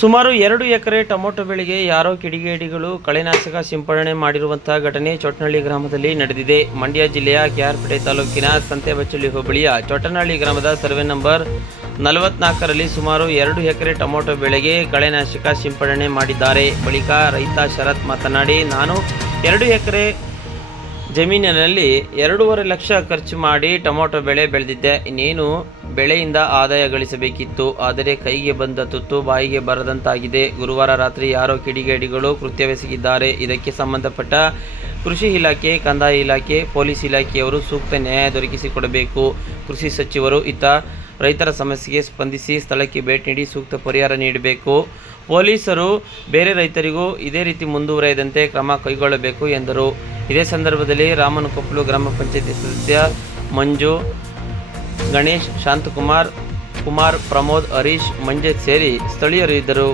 ಸುಮಾರು 2 ಎಕರೆ ಟೊಮೊಟೊ ಬೆಳೆಗೆ ಯಾರೋ ಕಿಡಿಗೇಡಿಗಳು ಕಳೆನಾಶಕ ಸಿಂಪಡಣೆ ಮಾಡಿರುವಂತಹ ಘಟನೆ ಚೊಟ್ಟನಹಳ್ಳಿ ಗ್ರಾಮದಲ್ಲಿ ನಡೆದಿದೆ. ಮಂಡ್ಯ ಜಿಲ್ಲೆಯ ಕೆಆರ್ಪೇಟೆ ತಾಲೂಕಿನ ಸಂತೆಬಚ್ಚಳ್ಳಿ ಹೋಬಳಿಯ ಚೊಟ್ಟನಹಳ್ಳಿ ಗ್ರಾಮದ ಸರ್ವೆ ನಂಬರ್ 44ರಲ್ಲಿ ಸುಮಾರು 2 ಎಕರೆ ಟೊಮೊಟೊ ಬೆಳೆಗೆ ಕಳೆನಾಶಕ ಸಿಂಪಡಣೆ ಮಾಡಿದ್ದಾರೆ. ಬಳಿಕ ರೈತ ಶರತ್ ಮಾತನಾಡಿ, ನಾನು 2 ಎಕರೆ ಜಮೀನಿನಲ್ಲಿ 2.5 ಲಕ್ಷ ಖರ್ಚು ಮಾಡಿ ಟೊಮೊಟೊ ಬೆಳೆ ಬೆಳೆದಿದ್ದೆ. ಇನ್ನೇನು ಬೆಳೆಯಿಂದ ಆದಾಯ ಗಳಿಸಬೇಕಿತ್ತು. ಆದರೆ ಕೈಗೆ ಬಂದ ತುತ್ತು ಬಾಯಿಗೆ ಬರದಂತಾಗಿದೆ. ಗುರುವಾರ ರಾತ್ರಿ ಯಾರೋ ಕಿಡಿಗೇಡಿಗಳು ಕೃತ್ಯವೆಸಗಿದ್ದಾರೆ. ಇದಕ್ಕೆ ಸಂಬಂಧಪಟ್ಟ ಕೃಷಿ ಇಲಾಖೆ, ಕಂದಾಯ ಇಲಾಖೆ, ಪೊಲೀಸ್ ಇಲಾಖೆಯವರು ಸೂಕ್ತ ನ್ಯಾಯ ದೊರಕಿಸಿಕೊಡಬೇಕು. ಕೃಷಿ ಸಚಿವರು ಇತ್ತ ರೈತರ ಸಮಸ್ಯೆಗೆ ಸ್ಪಂದಿಸಿ ಸ್ಥಳಕ್ಕೆ ಭೇಟಿ ನೀಡಿ ಸೂಕ್ತ ಪರಿಹಾರ ನೀಡಬೇಕು. ಪೊಲೀಸರು ಬೇರೆ ರೈತರಿಗೂ ಇದೇ ರೀತಿ ಮುಂದುವರೆಯದಂತೆ ಕ್ರಮ ಕೈಗೊಳ್ಳಬೇಕು ಎಂದರು. ಇದೇ ಸಂದರ್ಭದಲ್ಲಿ ರಾಮನಕೊಪ್ಪಲು ಗ್ರಾಮ ಪಂಚಾಯತಿ ಸದಸ್ಯ ಮಂಜು, ಗಣೇಶ್, ಶಾಂತಕುಮಾರ್, ಕುಮಾರ್, ಪ್ರಮೋದ್, ಹರೀಶ್, ಮಂಜೇತ್ ಸೇರಿ ಸ್ಥಳೀಯರು ಇದ್ದರು.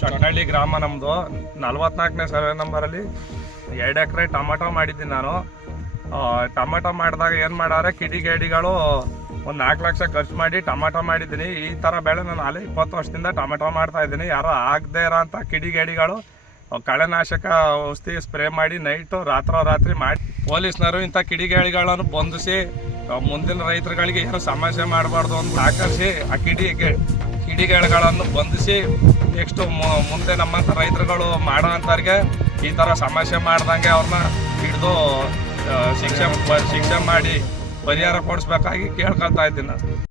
ಚೊಟ್ಟನಹಳ್ಳಿ ಗ್ರಾಮ ನಮ್ಮದು. 44ನೇ ಸರ್ವೆ ನಂಬರಲ್ಲಿ 2 ಎಕರೆ ಟೊಮೆಟೊ ಮಾಡಿದ್ದೀನಿ ನಾನು. ಟೊಮೆಟೊ ಮಾಡಿದಾಗ ಏನು ಮಾಡಾರೆ ಕಿಡಿಗೇಡಿಗಳು ಒಂದು 4 ಲಕ್ಷ ಖರ್ಚು ಮಾಡಿ ಟೊಮೆಟೊ ಮಾಡಿದ್ದೀನಿ. ಈ ಥರ ಬೆಳೆ ನಾನು ಅಲ್ಲೇ 20 ವರ್ಷದಿಂದ ಟೊಮೆಟೊ ಮಾಡ್ತಾ ಇದ್ದೀನಿ. ಯಾರೋ ಆಗದೇ ಇರೋ ಅಂಥ ಕಿಡಿಗೇಡಿಗಳು ಕಳೆನಾಶಕ ಔಷಧಿ ಸ್ಪ್ರೇ ಮಾಡಿ ನೈಟು ರಾತ್ರಿ ಮಾಡಿ ಪೊಲೀಸ್ನವರು ಇಂಥ ಕಿಡಿಗೇಡಿಗಳನ್ನು ಬಂಧಿಸಿ ಮುಂದಿನ ರೈತರುಗಳಿಗೆ ಏನು ಸಮಸ್ಯೆ ಮಾಡಬಾರ್ದು ಅಂತ ಆಕರ್ಷಿ ಆ ಕಿಡಿಗೇಡಿಗಳನ್ನು ಬಂಧಿಸಿ ನೆಕ್ಸ್ಟು ಮುಂದೆ ನಮ್ಮಂಥ ರೈತರುಗಳು ಮಾಡೋ ಅಂಥವ್ರಿಗೆ ಈ ಥರ ಸಮಸ್ಯೆ ಮಾಡ್ದಂಗೆ ಅವ್ರನ್ನ ಹಿಡಿದು ಶಿಕ್ಷೆ ಮಾಡಿ ಪರಿಹಾರ ಕೊಡಿಸ್ಬೇಕಾಗಿ ಕೇಳ್ಕೊಳ್ತಾ ಇದ್ದೀನಿ.